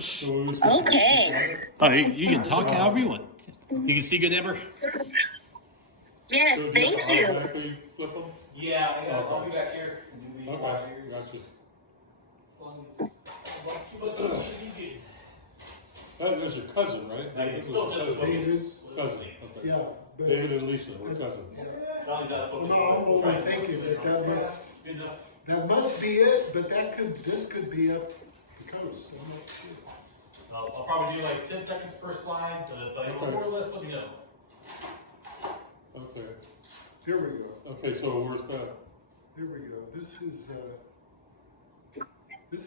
So we was supposed to Okay. Oh, you can talk however you want. You can see good, Amber? Yes, So do you have thank to you. automatically flip them? Yeah, I got, I'll Okay. be back here. And do the Okay, here. gotcha. As long as, but should be That was your cousin, right? good. David Still was just your cousin. David. Cousin, okay. Yeah, but David and Lisa were cousins. Not only that, well, focus. no, I'm only thinking Good enough. that must be it, but this could be up the coast, I'm not sure. I'll probably do like 10 seconds per slide, but if I Okay. want more or less, let me know. Okay, Here we go, okay, so where's that? here we go, this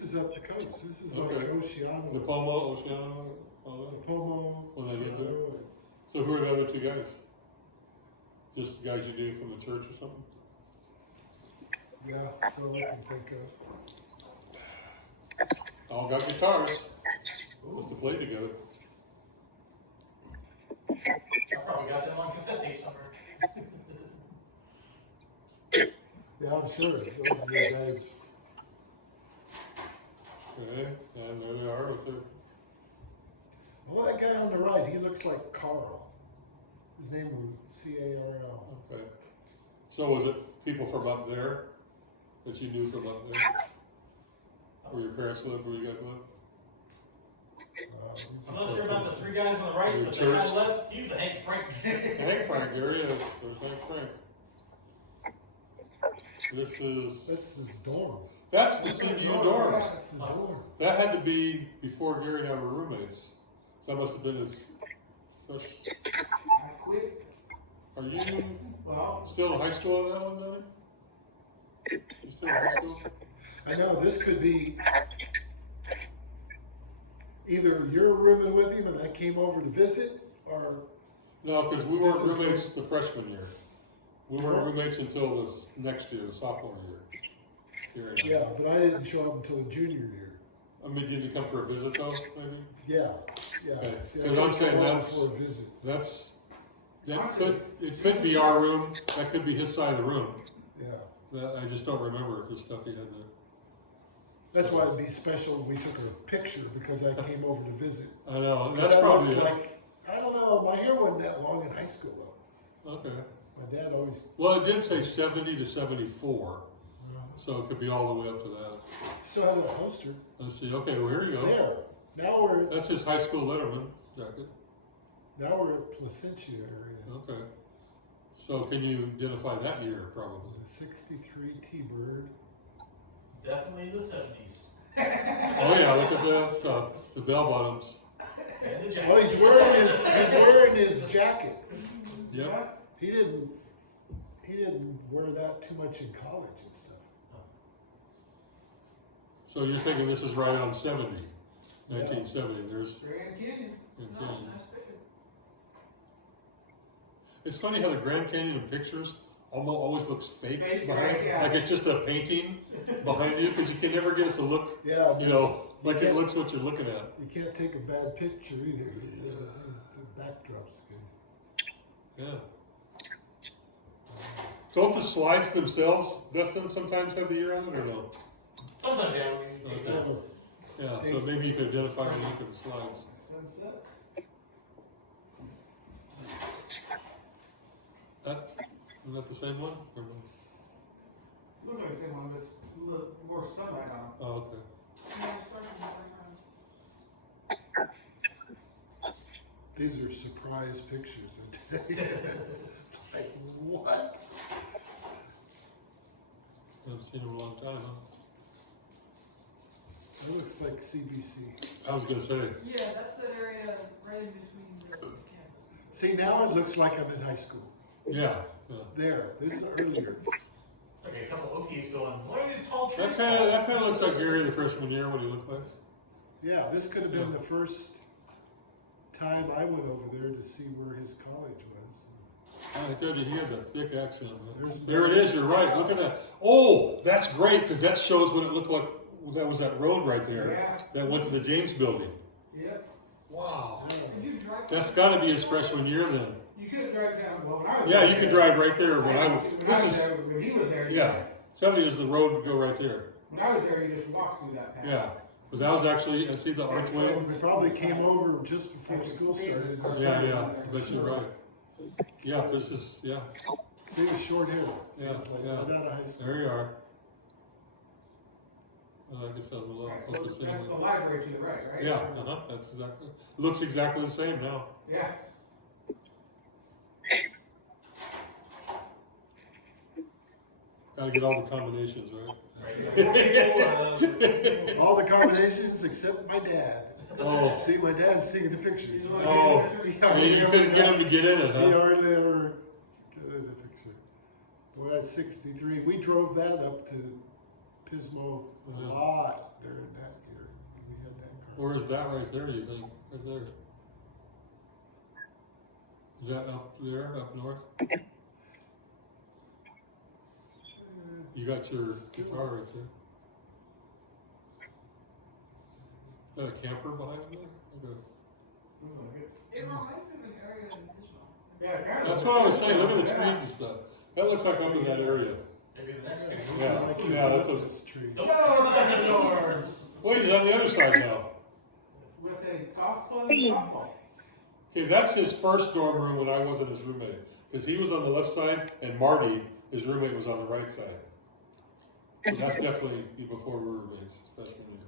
is up the coast, this is like Okay. Oceano. The Pomo, Oceano, all that? Pomo. When they lived there? Oceano. So who are the other two guys? Just the guys you knew from the church or something? Yeah, that's all I can think of. All got guitars. Must have played together. I probably got them on cassette tape somewhere. Yeah, I'm sure, those are the guys. Okay, and there they are with their, Well, that guy on the right, he looks like Carl. His name was C-A-R-L. okay. So was it people from up there that you knew from up there? Where your parents lived, where you guys lived? I'm not sure about the three guys on the right, Your but the guy church? left, he's the Hank Frank. Hank Frank, there he is, there's Hank Frank. This is, That's his dorm. that's the CBU dorms. That's the dorm. That had to be before Gary and I were roommates. So that must have been his fresh, I quit. are you Well, still in high school at that one, Donnie? You still in high school? I know this could be either you're rooming with him and I came over to visit, or No, because we weren't This is roommates the freshman year. We weren't roommates until this next year, the sophomore year. Gary and I. yeah, but I didn't show up until junior year. I mean, did you come for a visit though, maybe? Yeah, yeah. Okay, See, I 'cause I'm didn't saying go out that's- for a visit. It could be our room, that could be his side of the room. Yeah, I just don't remember the stuff he had there. that's why it'd be special when we took a picture because I came over to visit. I know, that's That probably looks it. like, I don't know, my hair wasn't that long in high school though. Okay. My dad always, Well, it did say 70 to 74, so it could be all the way up to that. still have that poster. Let's see, okay, well, here you go. There, now we're, That's his high school letterman jacket. now we're at Placentia area. Okay. So can you identify that year, probably? The 63 T-Bird. Definitely the 70s. Oh yeah, look at the stuff, the bell bottoms. And the jacket. Well, he's wearing his jacket. Yep. He didn't wear that too much in college and stuff. So you're thinking this is right on 70, 1970, there's, Grand Canyon. Grand Nice, Canyon. nice picture. It's funny how the Grand Canyon in pictures always looks fake Fake, behind, right, yeah. like it's just a painting behind you, because you can never get it to look, Yeah. you know, like it looks what you're looking at. You can't take a bad picture either. The backdrop's good. Yeah. Don't the slides themselves, Dustin, sometimes have the year on it or no? Sometimes, yeah, we take Okay. that. Yeah, so maybe you could identify when you look at the slides. Isn't that the same one? Or no? Look like the same one, but it's a little more sunlight on it. Oh, okay. These are surprise pictures of today. Like, what? Haven't seen it in a long time, huh? That looks like CBC. I was gonna say, Yeah, that's that area right in between the campus. See, now it looks like I'm in high school. yeah, yeah. There, this is earlier. Okay, a couple Okies going, why are these tall trees? That kinda looks like Gary the freshman year, what he looked like. Yeah, this could have been the first time I went over there to see where his college was. I told you, he had that thick accent, man. There's- There it is, you're right, look at that. Oh, that's great, cause that shows what it looked like, that was that road right there. Yeah. That went to the James Building. Yep. Wow. Did you drive? That's gotta be his freshman year then. You could drive down, well, when I was Yeah, there- you can drive right there when this was is, there, when he was there. yeah, 70 is the road to go right there. When I was there, you just walked through that path. Yeah, But that was actually, and see the archway? They probably came over just before school started. Yeah, I bet you're right. Yeah, this is, yeah, See the short hair. So Yeah, it's like yeah. right out of high school. there you are. I guess I'm a little Right, so focused that's the anyway. library to the right, right? Yeah, that's exactly, looks exactly the same now. Yeah. Gotta get all the combinations, right? All the combinations except my dad. Oh, See, my dad's taking the pictures. oh, I mean, you couldn't get him to get in it, He huh? hardly ever got in the picture. Well, that's 63. We drove that up to Pismo a Yeah. lot during that year. We had that car. Where is that right there, you think? Right there? Is that up there, up north? You got your guitar right there. Is that a camper behind him there? Okay. It reminds me of an area in Israel. Yeah, kind of. That's what I was saying, look at the trees and stuff. That looks like up in that area. Maybe the next picture. Yeah, Like you yeah, that's put a, those trees. No, doors wait, he's on the other side now. with a golf club and golf ball. Okay, that's his first dorm room when I wasn't his roommate. Because he was on the left side and Marty, his roommate, was on the right side. So that's definitely before we were roommates, freshman year.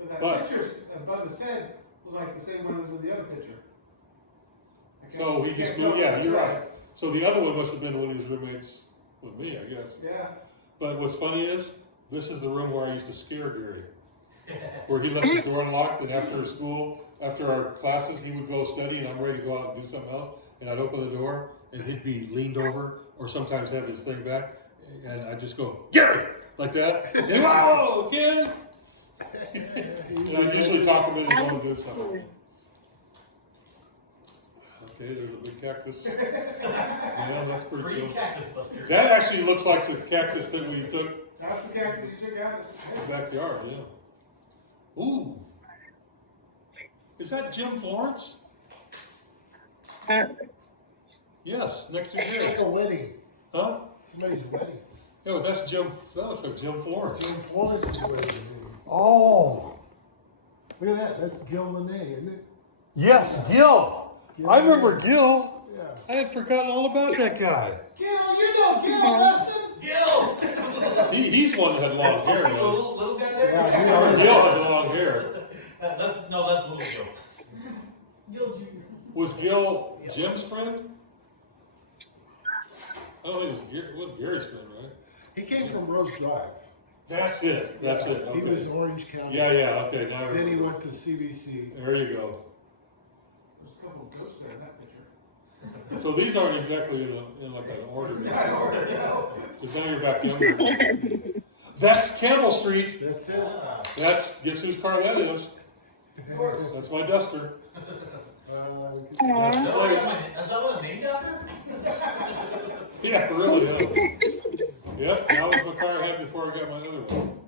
But But- that picture above his head was like the same one as in the other picture. I can't- So he just can't moved, tell yeah, what you're it right. says. So the other one must have been when he was roommates with me, I guess. Yeah. But what's funny is, this is the room where I used to scare Gary. Where he left his door unlocked and after school, after our classes, he would go study and I'm ready to go out and do something else. And I'd open the door and he'd be leaned over or sometimes have his thing back. And I'd just go, Gary! Like that. And wow, kid! And I'd usually talk him into going and do something. Okay, there's a big cactus. Yeah, that's pretty Free cool. cactus buster. That actually looks like the cactus that we took That's the cactus you took out. in the backyard, yeah. Ooh. Is that Jim Florence? Yes, next to It's here. a wedding. Huh? Somebody's wedding. Yeah, but that's Jim, that looks like Jim Florence. Jim Florence's wedding. Oh, Look at that. That's Gil Lene, isn't it? yes, Gil. I remember Gil. Yeah. I had forgotten all about that guy. Gil, you know Gil, Dustin? Gil! He's one that had long hair, That's the though. little guy there? Yeah, he Or was- Gil had long hair. That's little Gil. Gil Jr. Was Gil Jim's friend? I don't think it was Gary's friend, right? He came from Rose Drive. That's it, that's it, He was okay. Orange County. Yeah, okay, now I Then he remember. went to CBC. There you go. There's a couple of ghosts there in that picture. So these aren't exactly in like an order. Yeah, Because now you're back younger. That's Campbell Street. That's it. Ah, That's, guess whose car that is? That's my Duster. That's the place. Is that one named after? Yeah, really, yeah. Yep, that was my car I had before I got my other one.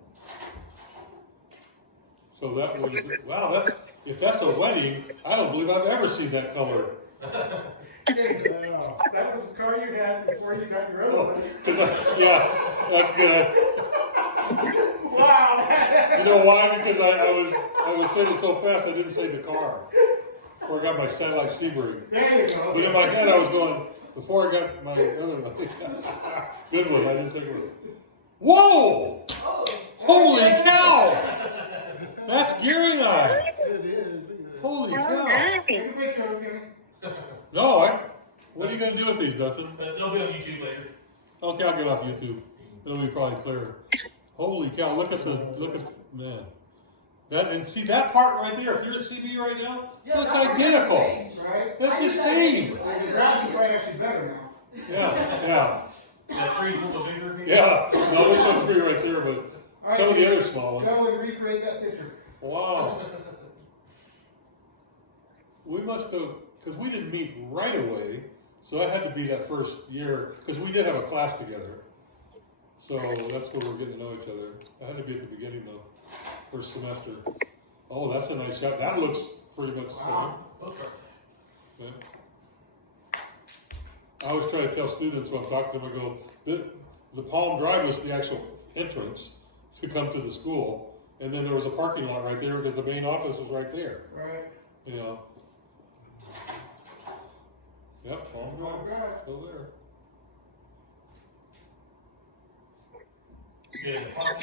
So that would, wow, that's, if that's a wedding, I don't believe I've ever seen that color. Wow. That was the car you had before you got your other one. Yeah, that's good. Wow. You know why? Because I was saying it so fast, I didn't say the car. Before I got my satellite Sebring. There you go. But in my head, I was going, before I got my other one. Good one, I didn't think of it. Whoa! Oh, Holy cow! That's Gary and I. It is. Holy cow. Take a picture, okay? No, what are you gonna do with these, Dustin? They'll be on YouTube later. Okay, I'll get off YouTube. It'll be probably clearer. Holy cow, look at, man. That, and see that part right there, if you're at CB right now, yeah, looks that part identical. changed. Right? That's the same. Like the grass is probably actually better now. Yeah, That tree's a little bigger. yeah. No, there's no tree right there, but some of the other small ones. Go and recreate that picture. Wow. We must have, because we didn't meet right away, so that had to be that first year, because we did have a class together. So that's where we're getting to know each other. That had to be at the beginning though, first semester. Oh, that's a nice shot. That looks pretty much the same. Wow. Yeah. I always try to tell students when I'm talking to them, I go, the Palm Drive was the actual entrance to come to the school, and then there was a parking lot right there because the main office was right there. Right. You know. Yep, Palm Palm Drive, Drive. still there. Yeah, the park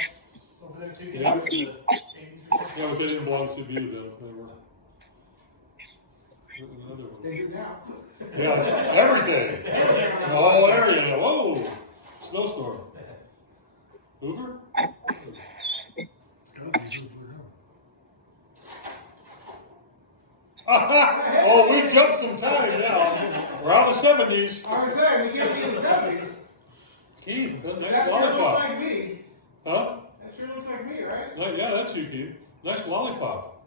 over there too. Yeah. The 80s or something. Yeah, but they didn't belong to CBU then. They were another one. They do now. Yeah, everything. The whole area now. Whoa, snowstorm. Hoover? Oh, we jumped some time now. We're out of the 70s. I was saying, we can't be in the 70s. Keith, that's a That nice sure looks lollipop. like me. Huh? That sure looks like me, right? Yeah, that's you, Keith. Nice lollipop.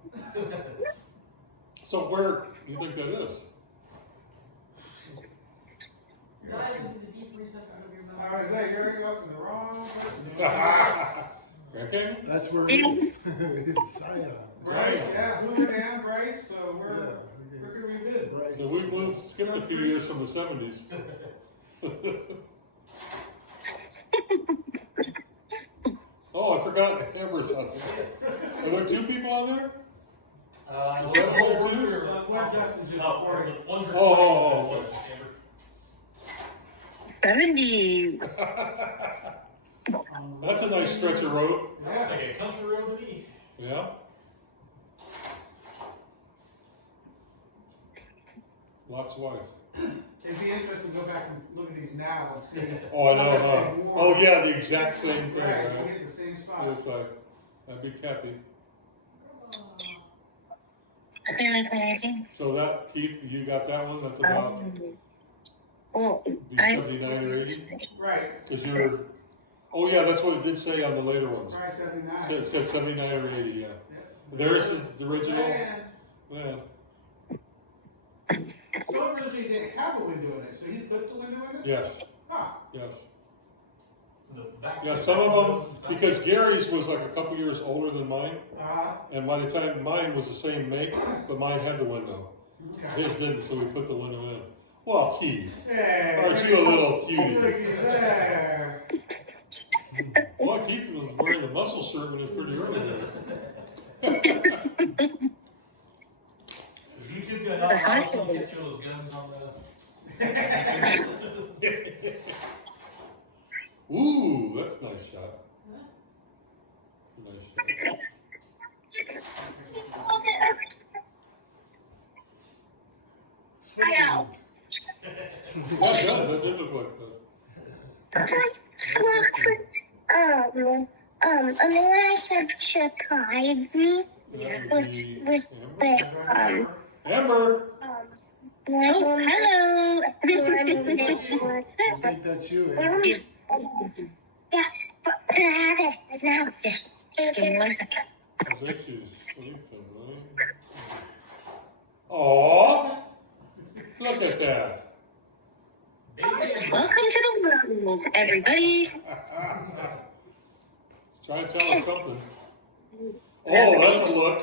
So where do you think that is? Dive into the deep recesses of your I memory. was saying, you're us in the wrong place. Okay. That's where it is. Zion. Bryce, yeah, Hoover Dam, Bryce, so Yeah, where okay. could we bid? Right. So we moved, skipped a few years from the 70s. Oh, I forgot Amber's on there. Are there two people on there? Is that there too? West Justin's just No, recording. one's Oh, recording. '70s. That's a nice stretch of road. That's like a country road to me. Yeah. Lot's wife. It'd be interesting to go back and look at these now and see. Oh, I know, They're huh? saying war. Oh, yeah, the exact same thing, Right, we right? get in the same spot. Looks like, that'd be Kathy. So that, Keith, you got that one? That's about Well, be I- 79 or 80? Right. Because you're, oh yeah, that's what it did say on the later ones. Probably 79. It said 79 or 80, yeah. Yep. Theirs is the original. Man. Man, So originally didn't have a window in it, so you put the window in it? yes, Huh. yes. The back- Yeah, some of them, because Gary's was like a couple years older than mine, and by the time mine was the same make, but mine had the window. Okay. His didn't, so we put the window in. Well, Keith, Hey, aren't you a little cutie? looky there. Well, Keith was wearing the muscle shirt when it was pretty early there. Is YouTube gonna not allow us to get you those guns on the? Ooh, that's a nice shot. Nice shot. I know. Yeah, it does. That did look like that. Amira surprised me That would be with Amber. the, Amber! oh, hello. I think that's you, Aaron. Yeah, but can I have it? It's now. Yeah. Just give me 1 second. I think she's sleeping, right? Aww! Look at that. Welcome to the world, everybody. Trying to tell us something. Oh, that's a look.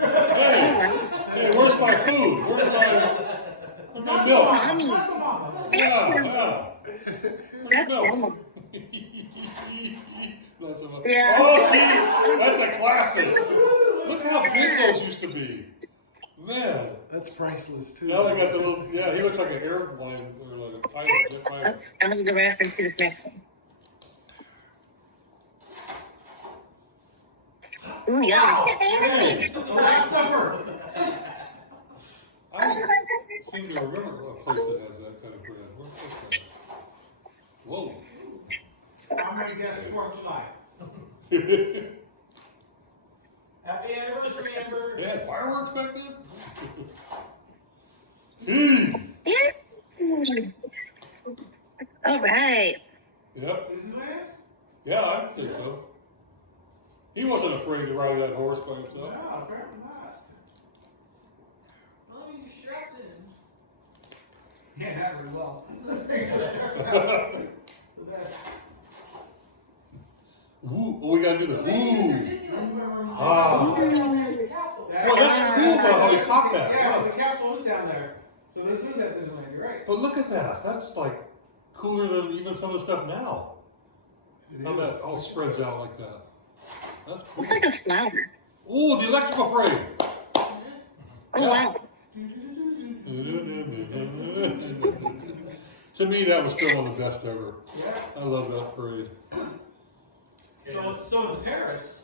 Hey, where's my food? Where's my milk? Mommy. Yeah. That's Milk. Emma. That's a- Yeah. Oh, Keith, that's a classic. Look how big those used to be. Man. That's priceless too. Now they got the little, yeah, he looks like an airplane or like a pilot, jet pilot. Oops, I'm gonna go reference to this next one. Ooh, yum. Hey, The Last Supper. I seem to remember a place that had that kind of bread. Where was that? Whoa. I'm gonna guess 4th of July. Happy anniversary, Amber. They had fireworks back then? Keith! All right. Yep, Disneyland? yeah, I'd say so. He wasn't afraid to ride that horse by himself. No, apparently not. Well, you strapped in. Yeah, not very well. The best. Ooh, oh, we gotta do the Disneyland ooh. where Ah. down there is the castle. Well, that's cool though, how he caught that. Yeah, so Look. the castle is down there. So this is at Disneyland, you're right. But look at that, that's like cooler than even some of the stuff now. It How is. that all spreads out like that. That's cool. Looks like a flower. Ooh, the electrical parade. Oh wow. To me, that was still one of the best ever. Yeah. I love that parade. So in Paris,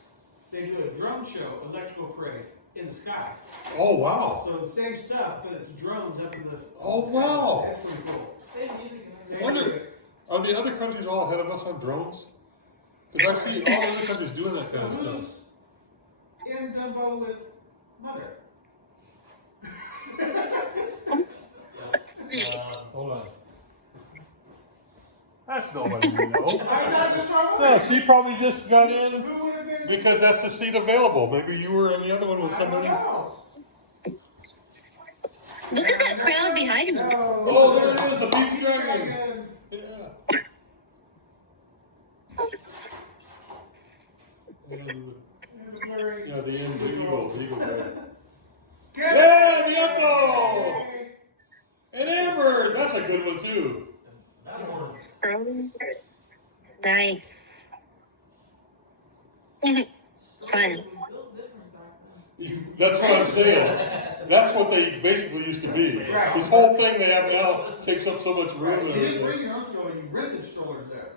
they do a drone show, electrical parade in the sky. Oh, wow. So the same stuff, but it's drones up in the Oh, sky. wow. That's pretty cool. Same music and Same Wonder- music. Are the other countries all ahead of us on drones? Because I see all the other countries doing that kind of stuff. Who's in Dumbo with Mother? Hold on. That's nobody we know. I'm not the trouble. No, she probably just got in Who would have been? because that's the seat available. Maybe you were on the other one with I don't somebody. know. Look at that crowd behind you. No. Oh, there it is, the Pete's Dragon. Yeah. And, yeah, the end, the eagle guy. Yeah, the Echo! And Amber, that's a good one too. Nice. Fun. built different back then. That's what I'm saying. That's what they basically used to be. Right. This whole thing they have now takes up so much Right, room you and didn't bring everything. your own stroller, you rented strollers there.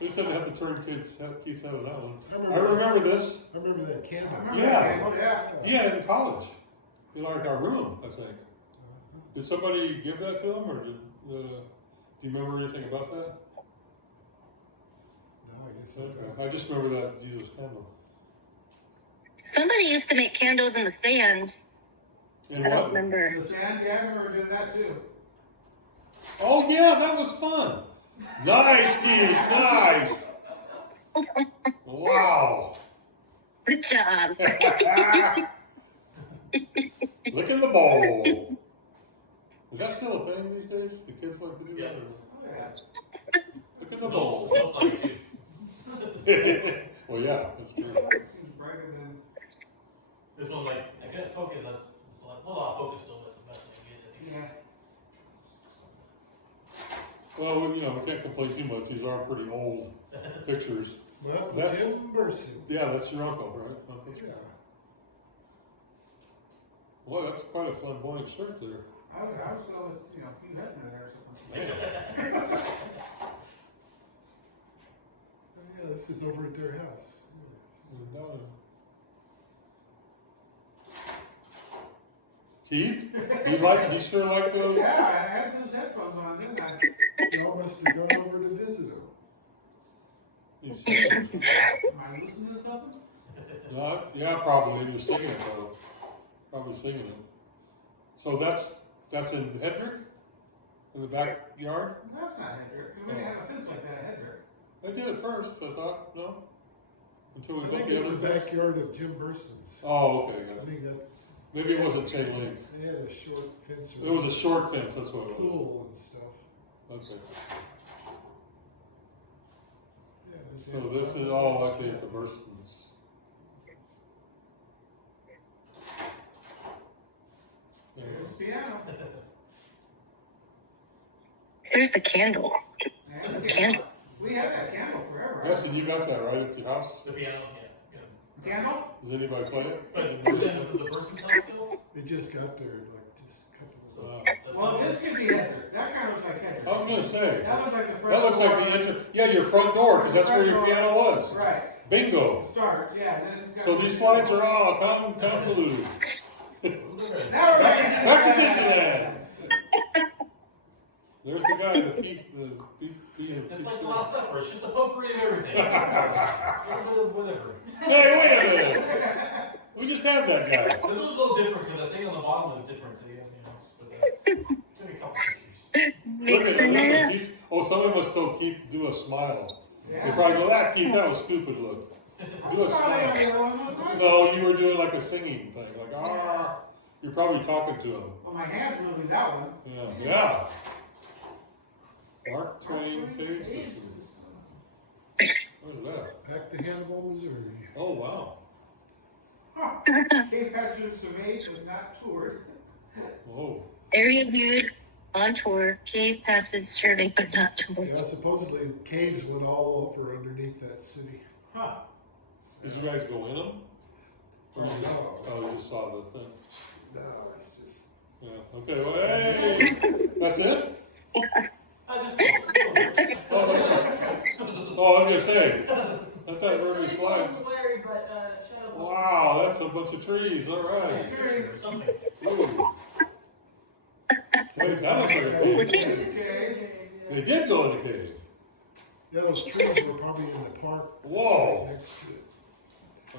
They just didn't have to turn Keith's head on that one. I I remember this. I remember that candle. I remember Yeah. that, oh, yeah. Yeah, in college. In like our room, I think. Did somebody give that to them, or do you remember anything about that? No, I guess Okay. I just remember that Jesus candle. Somebody used to make candles in the sand. And I don't what? remember. The sand, yeah, I remember doing that too. Oh yeah, that was fun. Nice, Keith. Nice. Wow. Good job. Look in the bowl. Is that still a thing these days? The kids like to do that? Or? Oh, yeah. Look in the bowl. Well, yeah, that's true. Seems brighter than. This one's like, I couldn't focus, it's a little off focus still, but it's the best thing I get. Yeah. Well, you know, we can't complain too much. These are pretty old pictures. Well, That's- Jim Burson. Yeah, that's your uncle, right? Uncle? Yeah. Well, that's quite a flamboyant shirt there. I was going with, Hugh Hefner there or something. Man. Yeah, this is over at their house. Keith, you sure like those? Yeah, I had those headphones on, didn't I? Y'all must have gone over to visit him. He's singing. Am I listening to something? No, yeah, probably. He was singing it though. Probably singing it. So that's in Hedrick? In the backyard? That's not Hedrick. We didn't have a fence like that at Hedrick. I did it first, I thought, no? Until we I built think the it's other the fence? backyard of Jim Burson's. Oh, okay, I gotcha. think that Maybe it wasn't chain link. they had a short fence. It was a short fence, that's what it was. pool and stuff. Okay. Yeah, So this is, oh, I see at the Bursons. There's the piano. Here's the candle. And the Candle. We had that candle forever. Yes, and you got that right at your house? The piano, yeah. Candle? Does anybody play it? But you're saying this is the person's house still? They just got there like just a couple of. That's Well, not- this could be Hedrick. That kind of looks like Hedrick. I was gonna say, That looks like the front that looks like door. the yeah, your front door, because that's where your piano was. Right. Bingo. Start, yeah. Then it got- So these slides are all convoluted. Now we're Back to Disneyland. There's the guy, the feet. It's like the Last Supper, it's just a potpourri of everything. Whatever. Hey, wait a minute. We just had that guy. This one's a little different because the thing on the bottom is different too. But give me a couple pictures. Look at Mixing this. it One. up. Someone must have Keith do a smile. They Yeah. probably go, that Keith, that was stupid look. Do a smile. No, you were doing like a singing thing, like, ah. You're probably talking to him. Well, my hand's moving that one. Yeah. Yeah. Mark Twain Cave Systems. Where's that? Back to Hannibal, Missouri. Oh, wow. Cape Hatches surveyed but not toured. Whoa. Area viewed. On tour, cave passage survey, but not tour. Yeah, supposedly caves went all over underneath that city. Huh. Did you guys go in them? Or you just, No. oh, you just saw the thing? No, it's just. Yeah, okay, well, hey, that's it? I just. Oh, I was gonna say, not that very It's slides. Larry, but, shut up. Wow, that's a bunch of trees, all right. Something. Ooh. Wait, that looks like a cave. Okay. They did go in the cave. Yeah, those trees were probably in the park Whoa. next to it.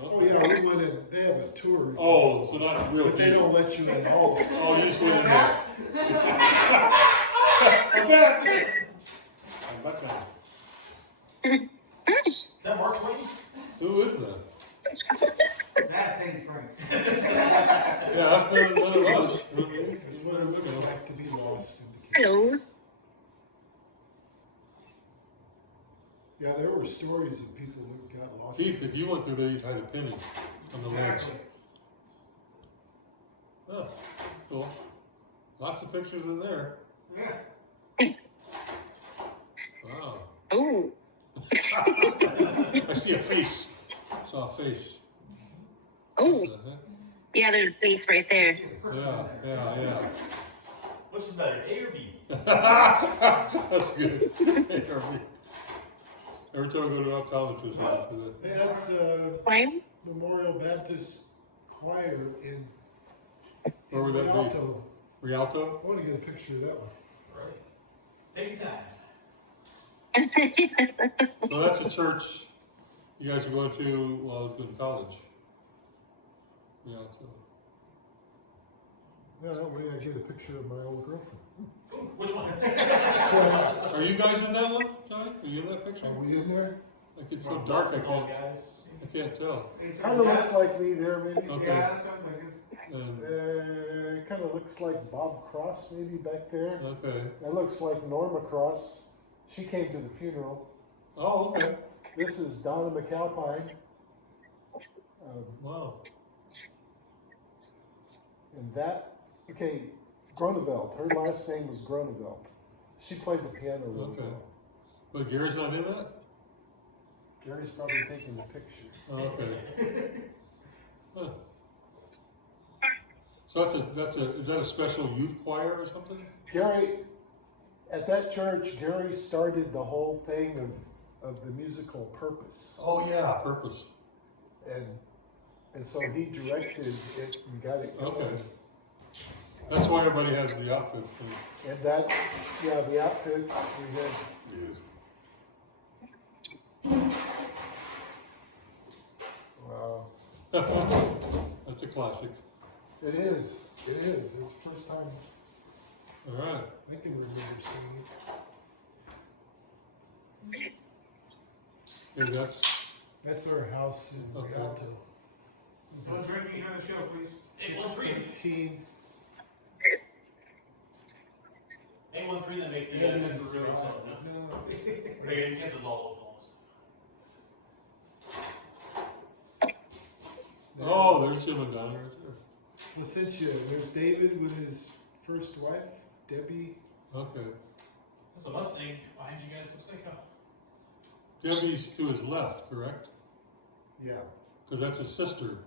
Oh, yeah, we went in, they have a tour. Oh, so not real But they deep. don't let you in all of it. Oh, you just went in there. I'm back. I'm back now. Is that Mark Twain? Who is that? That's Hank Frank. Yeah, that's none of us. That's what it looks like to be lost in the cave. Hello. Yeah, there were stories of people who got lost. Keith, if you went through there, you'd hide a penny on the legs. Oh, cool. Lots of pictures in there. Yeah. Wow. Oh. I see a face. I saw a face. Oh. What the heck? Yeah, there's a face right there. Yeah. Which is better, A or B? That's good. Every time I go to an optometrist, I have to do Hey, that's Why? Memorial Baptist Choir in that. Where would that be? Rialto. Rialto? I want to get a picture of that one. Right. Take your time. So that's a church you guys are going to while I was going to college. Rialto. Yeah, that way I get a picture of my old girlfriend. Ooh, which one? Are you guys in that one, Johnny? Are you in that picture? Are we in there? Like it's so dark, I Tall can't guys. tell. Kind of looks like me there, maybe. Okay. Yeah, that's what I'm thinking. And, It kind of looks like Bob Cross maybe back there. okay. That looks like Norma Cross. She came to the funeral. Oh, okay. This is Donna McAlpine. Wow. And that, okay, Groneveld. Her last name was Groneveld. She played the piano really Okay. well. But Gary's not in that? Gary's probably taking the picture. Oh, okay. Huh. So is that a special youth choir or something? Gary, at that church, Gary started the whole thing of the musical Purpose. Oh yeah, Purpose. And so he directed it and got it going. Okay. That's why everybody has the outfits. And that, yeah, the outfits we had. Wow. That's a classic. It is. It is. It's the first time All right. I can remember seeing it. Okay, That's our house in Okay. Rialto. So drinking here on the show, please. 813. 17. 813 that make the That Denver is, River song, no? They guess it's all oh, there's Jim and Donnie right there. Placentia. There's David with his first wife, Debbie. Okay. That's a Mustang behind you guys. Looks like Debbie's to his left, correct? Yeah, Because that's his sister.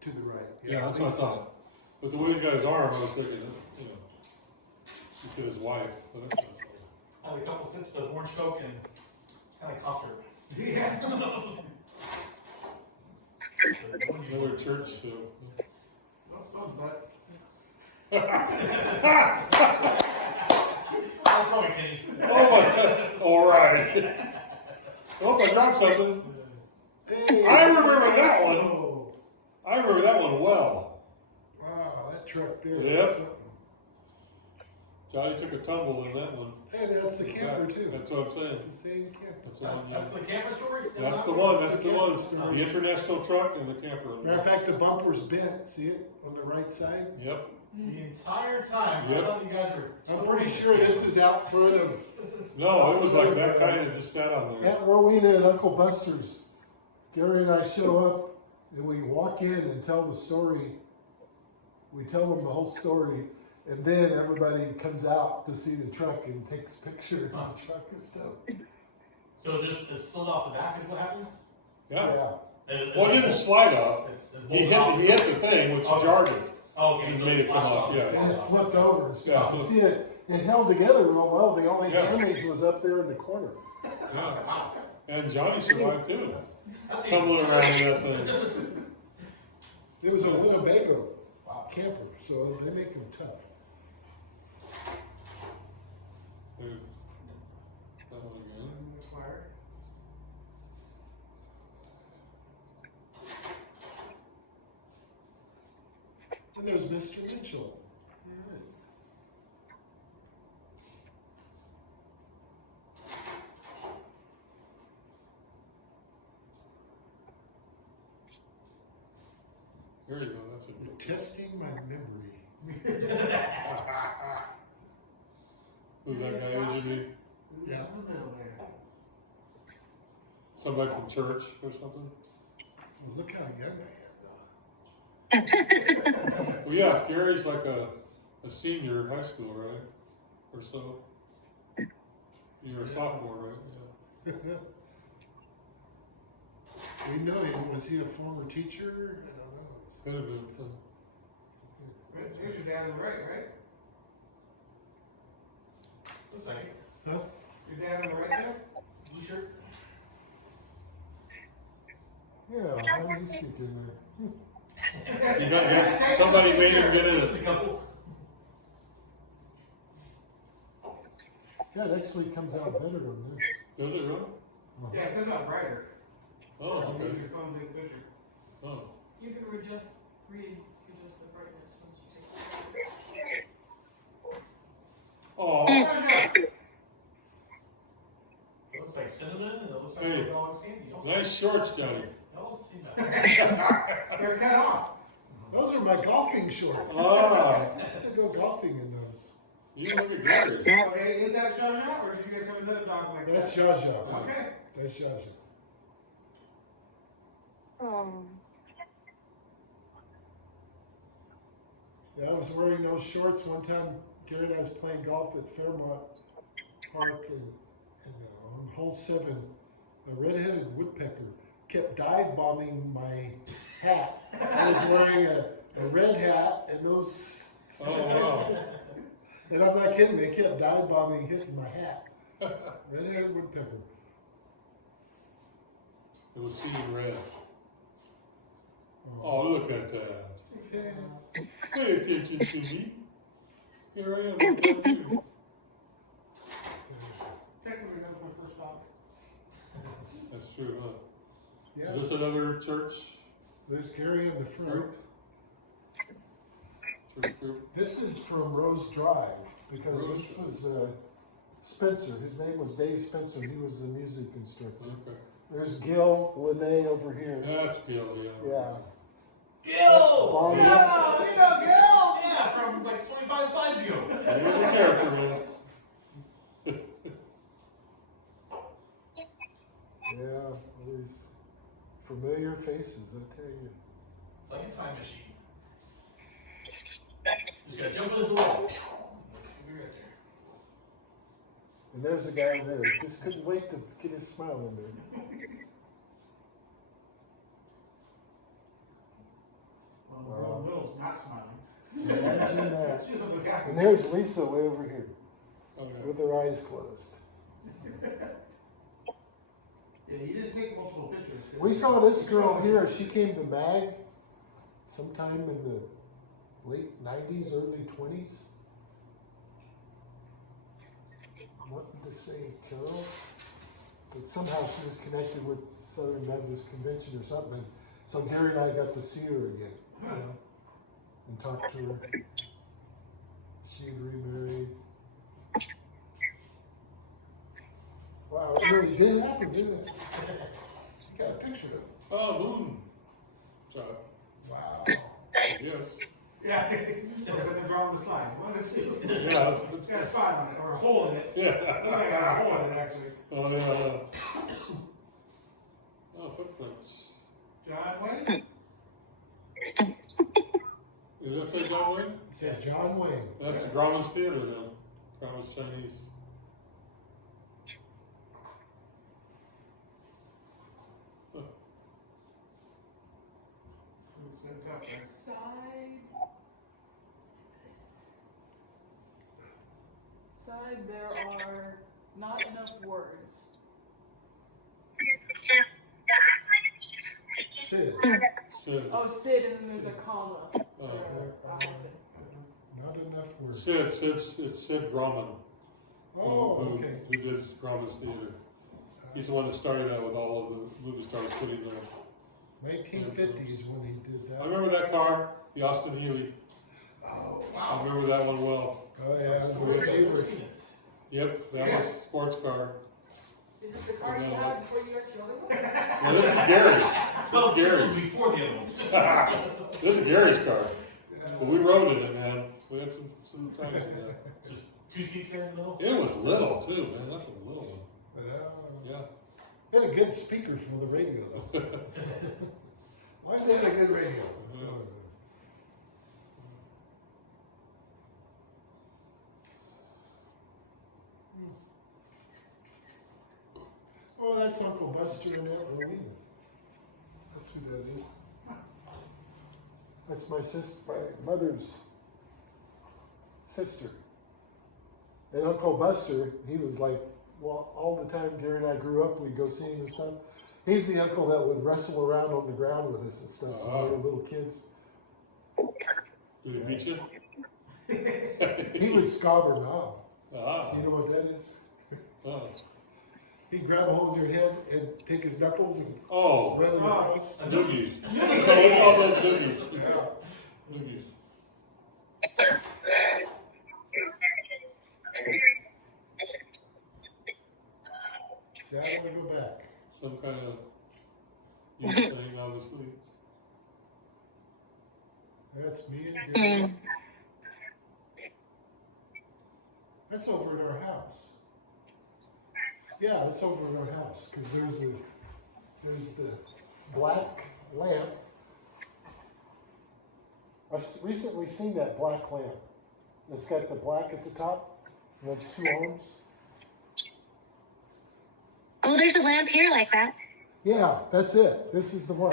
to the right. Yeah, that's what I thought. But the way he's got his arm, I was thinking, you know, he said his wife, but that's not I had a couple sips of orange Coke and kind of coughed her. Yeah. another church. So. Well, so, but Oh, probably Kenny. Oh, all right. Well, if I dropped something, Hey, I remember that one. Oh, I remember that one well. wow, that truck there. Yep. was something. Johnny took a tumble in that one. Hey, that's the camper too. That's what I'm saying. It's the same camper. That's the That's, one. that's the camper story? That's the one. That's the one. The international truck and the camper. Matter of fact, the bumper's bent. See it on the right side? Yep. The entire time, Yep. I thought you guys were. I'm pretty sure this is out front of No, it was like that kind of just sat on there. Aunt Rowena and Uncle Buster's. Gary and I show up and we walk in and tell the story. We tell them the whole story. And then everybody comes out to see the truck and takes a picture of the truck and stuff. So just, it slid off the back is what happened? Yeah. It's Well, it didn't slide off. It's He bolted off. hit the thing, which Okay. jarred it. Oh, okay, and so made it come flashed off, yeah. And it flipped over and Yeah, stuff. You flipped. see it held together real well. The only Yeah. damage was up there in the corner. Yeah. And Johnny survived too. That's Tumbling around in that thing. It was a Winnebago camper, so they make them tough. There's that one again. Fire. And there's Mr. Mitchell. Here you go, that's a good Testing my memory. Who that guy is, you mean? Yeah. In the middle there. Somebody from church or something? Well, look how young I Well, yeah, if Gary's like a senior in high school, right? Or so. You're a sophomore, right? am. We know him. Was he a former teacher? I don't know. Could have been. There's your dad on the right, right? Looks like it. Huh? Your dad on the right there? Blue shirt? Yeah, how do you sneak in there? You got, somebody made him get in Just a it. couple. Yeah, it actually comes out better on this. Does it really? Yeah, it comes out brighter. Oh, Use okay. your phone to take a picture. Oh. You can readjust the brightness once you take it. Oh, It looks like cinnamon and it looks like Hey. a dog sandy. nice shorts, Johnny. Y'all see that? They're cut off. Those are my golfing shorts. Ah, I used to go golfing in those. you look at Gary's. Okay, is that Zsa Zsa, or did you guys have another dog like that? That's Zsa Zsa. Okay. That's Zsa Zsa. Yeah, I was wearing those shorts one time. Gary and I was playing golf at Fairmont Park, and on hole 7, a red-headed woodpecker kept dive bombing my hat. I was wearing a red hat and those. Oh, wow. And I'm not kidding. They kept dive bombing, hitting my hat. Red-headed woodpecker. It was seeing red. Oh, look at that. Yeah. Pay attention to me. Here I am. Look at you. Technically, that was my first dog. That's true, huh? Yeah. Is this another church There's Gary in the front. group? Church group? This is from Rose Drive, because this was Spencer. His name was Dave Spencer. He was the music instructor. Okay. There's Gil Lene over here. That's Gil, yeah. Yeah. Gil! Bonnie. Yeah, you know Gil! Yeah, from like 25 slides ago. He was a character, man. Yeah, all these familiar faces, I tell you. It's like a time machine. Just gotta jump in the door. Be right there. And there's a guy there. Just couldn't wait to get his smile in there. Well, the girl in the middle's not smiling. Imagine that. She doesn't look happy. And there's Lisa way over here Okay. with her eyes closed. Yeah, you didn't take multiple pictures. We saw this girl here. She came to MAG sometime in the late 90s, early 20s. Wanted to say Carol, but somehow she was connected with Southern Baptist Convention or something. So Gary and I got to see her again, you know, and talk to her. She had remarried. Wow, it really did happen, didn't it? You got a picture of it. Oh, moon shot. Wow. Yes. Yeah, or is it the draw on the slide? One of the two. Yeah. It's got a spot on it, or a hole in it. Yeah. Looks like I got a hole in it, actually. Oh, yeah. Oh, footprints. John Wayne? Is this say John Wayne? It says John Wayne. That's Grauman's Theater then. Grauman's Chinese. It's no tough, right? Side, there are not enough words. Sid. Sid. Oh, Sid, and then there's a comma. Oh. Not enough words. It's Sid Grauman. Oh, who okay. did Grauman's Theater. He's the one that started that with all of the movie stars putting their. 1950s when he did that. I remember that car, the Austin Healey. Oh, I remember that one well. Oh, yeah. I've never seen it. Yep, that was a sports car. Is it the car you had before you got the other one? Now this is Gary's. Well, This is Gary's. before the other one. This is Gary's car. But we rode in it, man. We had some times in there. Just 2 seats there in the middle. It was little too, man. That's a little one. But, Yeah. had a good speaker for the radio, though. Why is that a good radio? Oh, that's Uncle Buster and Aunt Rowena. That's who that is. That's my mother's sister. And Uncle Buster, he was like, well, all the time Gary and I grew up, we'd go see him and stuff. He's the uncle that would wrestle around on the ground with us and stuff when we were little kids. Did he beat you? He would scobber knob. Ah. Do you know what that is? Oh. He'd grab a hold of your head and take his knuckles and Oh. run them across. Noogies. No, we call those noogies. Yeah. Noogies. See, I want to go back. Some kind of youth thing, obviously. That's me and Gary. That's over at our house. Yeah, it's over at our house, because there's the black lamp. I've recently seen that black lamp. It's got the black at the top, and that's 2 arms. Oh, there's a lamp here like that. Yeah, that's it. This is the one.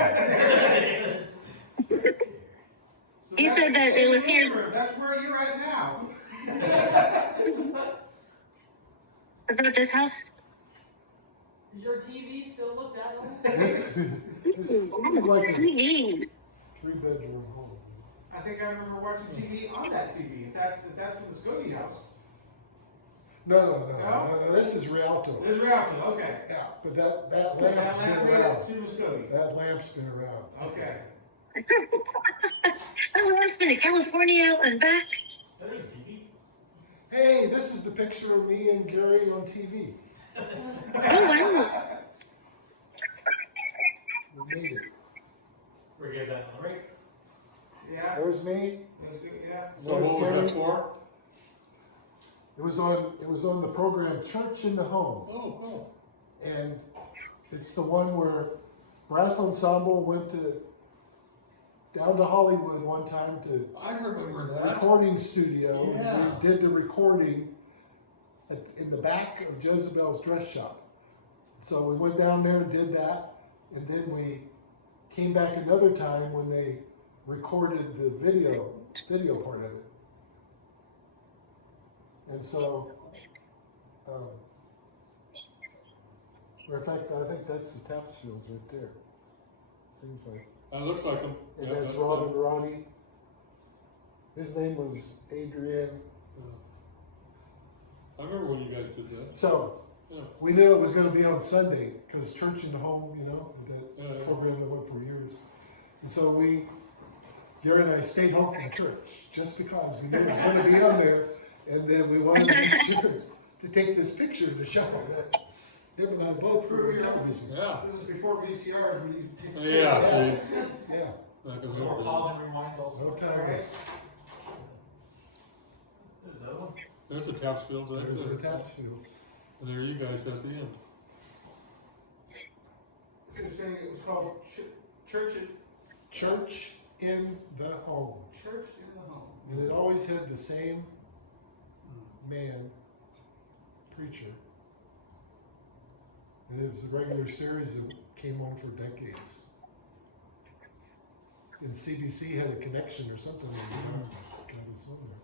You said that it was here. That's where you're at now. Is it this house? Does your TV still look that old? This is Oh, like a sweet. 3-bedroom home. I think I remember watching TV on that TV. If that's in the Scotty house. No, No? this is Rialto. There's Rialto, okay. Yeah, but that That lamp's lamp been made around. up to Muscogee. That lamp's been around. Okay. Oh, lamp's been to California and back. There's a TV. Hey, this is the picture of me and Gary on TV. Oh, wow. We made it. Where you guys at, all right? Yeah. There's me. That's good, yeah. So what was that for? It was on the program Church in the Home. Oh, And it's the one where Brass Ensemble went down to Hollywood one time to I remember a that. recording studio. Yeah. We did the recording in the back of Jezebel's dress shop. So we went down there and did that, and then we came back another time when they recorded the video part of it. And so, in fact, I think that's the Tapsfields right there. Seems like. It looks like him. And Yeah, that's that's Rob good. and Ronnie. His name was Adrian. I remember when you guys did that. So, Yeah. we knew it was gonna be on Sunday, because Church in the Home, that Yeah. program that went for years. And so Gary and I stayed home from church, just because we knew it was gonna be on there, and then we wanted to make sure to take this picture to show that him and I both were on television. Yeah. This is before VCRs when you take a Yeah, see. Yeah, Back in Or those days. pause and rewind also. no time. Right. There's another one. There's the Tapsfields right There's the there. Tapsfields. And there you guys at the end. You're saying it was called Church in Church in the home. Church in the home. And it always had the same man, preacher. And it was a regular series that came on for decades. And CBC had a connection or something. Kind of somewhere.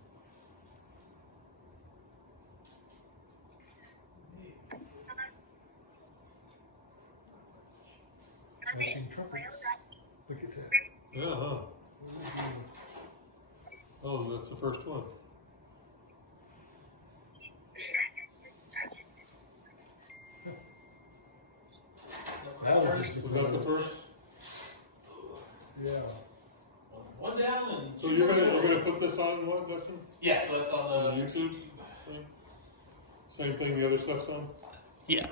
Matching trumpets. Look at that. Yeah, huh? Oh, that's the first one. Was that the first? Yeah. One down and. So you're gonna put this on what, Dustin? Yeah, so that's On on the YouTube thing? Same thing the other stuff's on? Yeah.